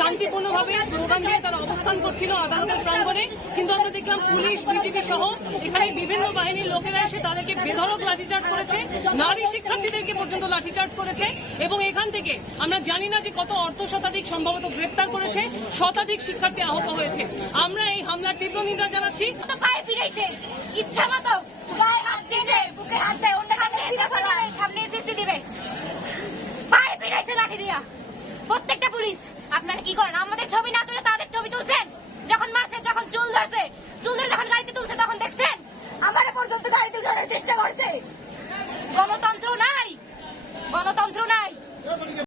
শান্তিপূর্ণভাবে স্লোগান দিয়ে তারা অবস্থান করছিল আদালতের প্রাঙ্গণে। কিন্তু আমরা দেখলাম পুলিশ বিজেপি সহ এখানে বিভিন্ন বাহিনীর লোকেরা এসে তাদেরকে বেধরক লাঠিচার্জ করেছে। নারী শিক্ষার্থীদেরকে পর্যন্ত লাঠিচার্জ করেছে এবং এখান থেকে আমরা জানি না যে কত অর্ধ শতাধিক সম্ভবত গ্রেপ্তার করেছে, শতাধিক শিক্ষার্থী আহত হয়েছে। আমরা এই হামলার তীব্র নিন্দা জানাচ্ছি। প্রত্যেকটা পুলিশ। পর্যন্ত গাড়িতে উঠানোর চেষ্টা করছে। গণতন্ত্র নাই। গণতন্ত্র নাই।